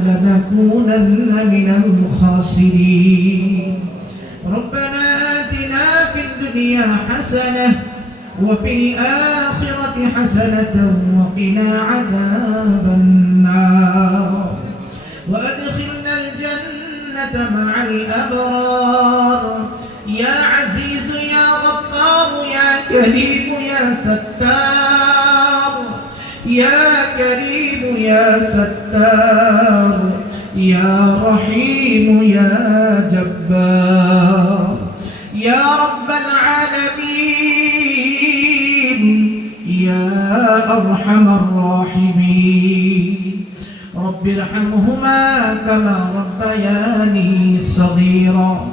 لنكونن من الخاسرين ربنا آتنا في الدنيا حسنة وفي الآخرة حسنة وقنا عذاب النار وأدخلنا الجنة مع الأبرار يا عزيز يا غفار يا كريم يا ستار يا كريم يا ستار يا رحيم يا جبار يا رب العالمين يا أرحم الراحمين رب ارحمهما كما ربياني صغيرا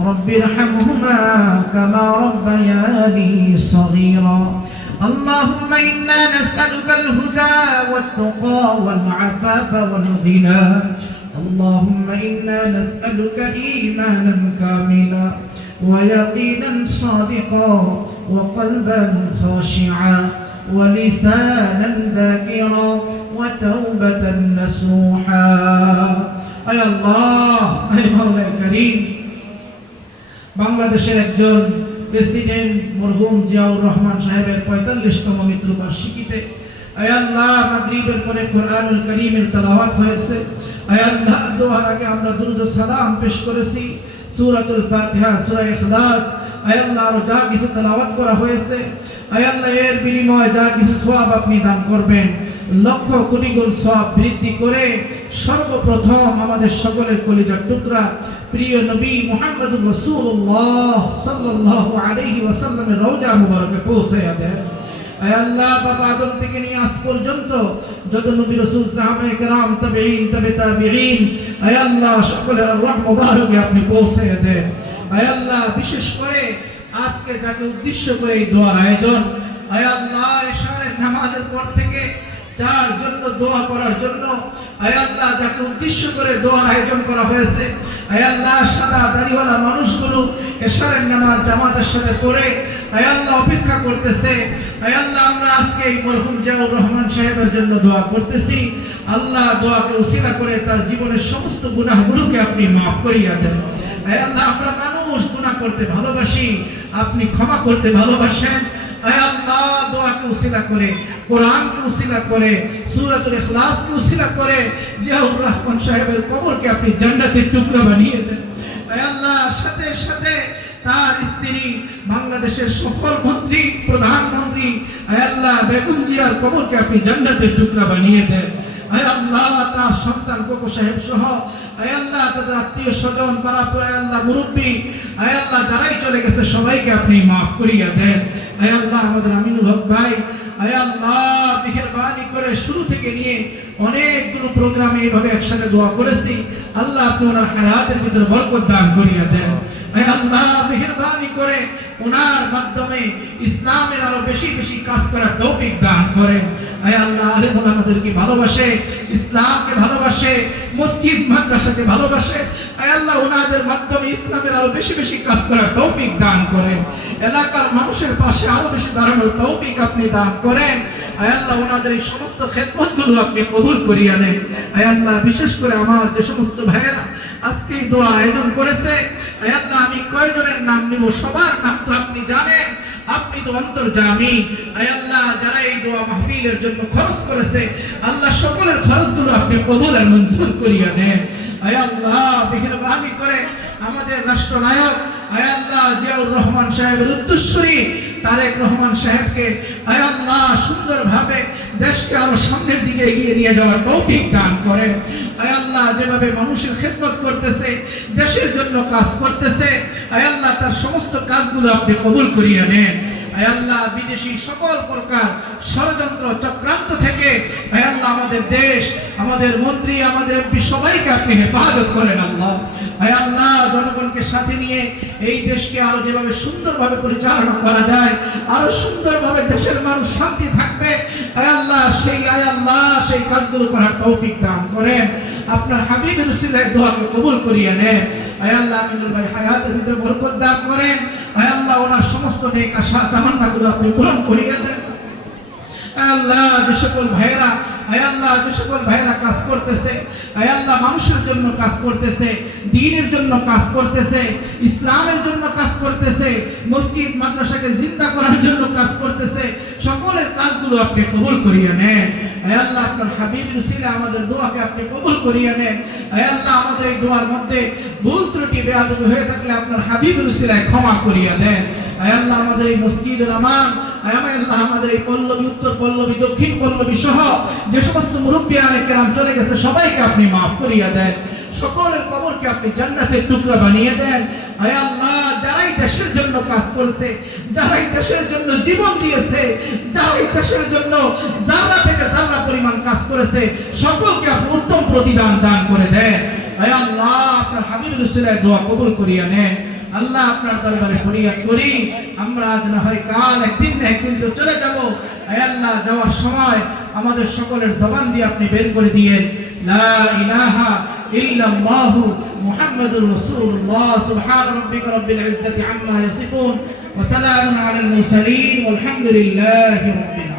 رب ارحمهما كما ربياني صغيرا اللهم إنا نسألك الهدى والتقى والعفاف والغنى اللهم إنا نسألك إيمانا كاملا ويقينا صادقا وقلبا خاشعا ولسانا ذاكرا وتوبة نصوحا أي الله أي مولاي الكريم বাংলাদেশের একজন প্রেসিডেন্ট মরহুম জিয়াউর রহমান সাহেবের ৪৫তম মৃত্যুবার্ষিকীতে আয় আল্লাহ মাগরিবের পরে কোরআনুল কারীমের তেলাওয়াত হয়েছে আয় আল্লাহ দোয়ার আগে আমরা দুরূদ ও সালাম পেশ করেছি সূরাতুল ফাতিহা সূরা ইখলাস আয় আল্লাহ আর যা কিছু তেলাওয়াত করা হয়েছে আয় আল্লাহ এর বিনিময়ে যা কিছু সওয়াব আপনি দান করবেন লক্ষ কোটি গুণ সওয়াব বৃদ্ধি করে সর্বপ্রথম আমাদের সকলের কলিজার টুকরা প্রিয় নবী মুহাম্মদুর রাসূলুল্লাহ সাল্লাল্লাহু আলাইহি ওয়াসাল্লামের রওজা মুবারকে পৌঁছায়া দেন আয় আল্লাহ বাবা আদম থেকে নিয়ে আজ পর্যন্ত যত নবী রাসূল সাহাবায়ে কেরাম তাবেঈন তাবে তাবেঈন আয় আল্লাহ সকলের রহ মুবারকে আপনি পৌঁছায়া দেন আয় আল্লাহ বিশেষ করে আজকে যাকে উদ্দেশ্য করে এই দোয়ার আয়োজন আয় আল্লাহ ইশারের নামাজের পর থেকে যার জন্য দোয়া করার জন্য আয় আল্লাহ যাকে উদ্দেশ্য করে দোয়ার আয়োজন করা হয়েছে আয় আল্লাহ সাদা দাড়িওয়ালা মানুষগুলো ইশারের নামাজ জামাতের সাথে পড়ে আয় আল্লাহ অপেক্ষা করতেছে আয় আল্লাহ আমরা আজকে এই মরহুম জিয়াউর রহমান সাহেবের জন্য দোয়া করতেছি আল্লাহ দোয়াকে উসিলা করে তার জীবনের সমস্ত গুনাহগুলোকে আপনি maaf করিয়া দেন আয় আল্লাহ আমরা মানুষ গুনাহ করতে ভালোবাসি আপনি ক্ষমা করতে ভালোবাসেন আয় আল্লাহ দোয়াকে উসিলা করে কোরআনকে উসিলা করে সূরাতুল ইখলাসকে উসিলা করে জিয়াউর রহমান সাহেবের কবরকে আপনি জান্নাতের টুকরা বানিয়ে দেন আয় আল্লাহ সাথে সাথে তার স্ত্রী বাংলাদেশের সফল মন্ত্রী প্রধানমন্ত্রী আয় আল্লাহ বেগম জিয়ার কবরকে আপনি জান্নাতের টুকরা বানিয়ে দেন আয় আল্লাহ তার সন্তান কোকো সাহেব সহ আয় আল্লাহ তাদের আত্মীয় স্বজন পাড়া আয় আল্লাহ মুরব্বী আয় আল্লাহ যারাই চলে গেছে সবাইকে আপনি maaf করিয়া দেন আয় আল্লাহ আমাদের আমিনুল হক ভাই আয় আল্লাহ মেহেরবানি করে শুরু থেকে নিয়ে অনেকগুলো প্রোগ্রামে এইভাবে একসাথে দোয়া করেছি আল্লাহ আপনি ওনার হায়াতের ভিতরে বরকত দান করিয়া দেন আয় আল্লাহ মেহেরবানি করে ওনার মাধ্যমে ইসলামের আরো বেশি বেশি কাজ করার তৌফিক দান করেন আয় আল্লাহ আলেম ওলামাদেরকে ভালোবাসে ইসলামকে ভালোবাসে মসজিদ মাদ্রাসাকে ভালোবাসে আয় আল্লাহ ওনাদের মাধ্যমে ইসলামের আরো বেশি বেশি কাজ করার তৌফিক দান করেন এলাকার মানুষের পাশে আরো বেশি দাঁড়ানোর তৌফিক আপনি দান করেন আয় আল্লাহ ওনাদের এই সমস্ত খেদমতগুলো আপনি কবুল করিয়া নেন আয় আল্লাহ বিশেষ করে আমার যে সমস্ত ভাইয়েরা আজকে এই দোয়া আয়োজন করেছে আয় আল্লাহ আমি কয়জনের নাম নিব সবার নাম তো আপনি জানেন আপনি তো অন্তর্যামী আয় আল্লাহ যারা এই দোয়া মাহফিলের জন্য খরচ করেছে আল্লাহ সকলের খরচগুলো আপনি কবুল আর মঞ্জুর করিয়া নেন আয় আল্লাহ মেহেরবানি করে আমাদের রাষ্ট্রনায়ক আয় আল্লাহ জিয়াউর রহমান সাহেবের উত্তরসূরি তারেক রহমান সাহেবকে আয় আল্লাহ সুন্দরভাবে দেশকে আরো সামনের দিকে এগিয়ে নিয়ে যাওয়ার তৌফিক দান করেন আয় আল্লাহ যেভাবে মানুষের খেদমত করতেছে দেশের জন্য কাজ করতেছে আয় আল্লাহ তার সমস্ত কাজগুলো আপনি কবুল করিয়া নেন আয় আল্লাহ বিদেশি সকল প্রকার ষড়যন্ত্র চক্রান্ত থেকে আয় আল্লাহ আমাদের দেশ আমাদের মন্ত্রী আমাদের এমপি সবাইকে আপনি হেফাজত করেন আল্লাহ আয় আল্লাহ জনগণকে সাথে নিয়ে এই দেশকে আরো যেভাবে সুন্দরভাবে পরিচালনা করা যায় আরো সুন্দরভাবে দেশের মানুষ শান্তি থাকবে আয় আল্লাহ সেই কাজগুলো করার তৌফিক দান করেন আপনার হাবিবের উসিলায় দোয়াকে কবুল করিয়ে নেন আয় আল্লাহ আমিনুল ভাই হায়াতের ভিতরে বরকত দান করেন আয় আল্লাহ ওনার সমস্ত নেক আশা তামান্নাগুলো আপনি পূরণ করিয়ে দেন আয় আল্লাহ যে সকল ভাইয়েরা আয় আল্লাহ যে সকল ভাইরা কাজ করতেছে, আয় আল্লাহ মানুষের জন্য কাজ করতেছে, দ্বীনের জন্য কাজ করতেছে, ইসলামের জন্য কাজ করতেছে, মসজিদ মাদ্রাসাকে জিন্দা করার জন্য কাজ করতেছে, সকলের কাজগুলো আপনি কবুল করিয়ে নেন। আয় আল্লাহ আপনার হাবিবের উসিলায় আমাদের দোয়াকে আপনি কবুল করিয়ে নেন। আয় আল্লাহ আমাদের এই দোয়ার মধ্যে ভুল ত্রুটি বেয়াদবি হয়ে থাকলে আপনার হাবিবের উসিলায় ক্ষমা করিয়ে দেন। আয় আল্লাহ আমাদের এই মসজিদুল আমান, আয় আল্লাহ আমাদের এই পল্লবী, উত্তর পল্লবী, দক্ষিণ পল্লবী সহ যে সমস্ত মুরব্বিয়ানে কেরাম চলে গেছে সবাইকে আপনি মাফ করিয়ে দেন। সকলের কবরকে আপনি জান্নাতের টুকরা বানিয়ে দেন। আয় আল্লাহ যারাই দেশের জন্য কাজ করছে, যারাই দেশের জন্য জীবন দিয়েছে, যারাই দেশের জন্য জাররা থেকে জাররা পরিমাণ কাজ করেছে, সকলকে আপনি উত্তম প্রতিদান দান করে দেন। আয় আল্লাহ আপনার হাবিবের উসিলায় দোয়া কবুল করিয়ে নেন। আল্লাহ আপনার দরবারে ফরিয়াদ করি, আমরা আজ না হয় কাল একদিন না একদিন তো চলে যাব। আয় আল্লাহ যাওয়ার সময় আমাদের সকলের জবান দিয়ে আপনি বের করে দিয়েন লা ইলাহা ইল্লাল্লাহু মুহাম্মাদুর রাসূলুল্লাহ। সুবহান রাব্বিকা রাব্বিল ইজ্জাতি আম্মা ইয়াসিফুন ওয়া সালামুন আলাল মুরসালিন ওয়ালহামদুলিল্লাহি রাব্বিল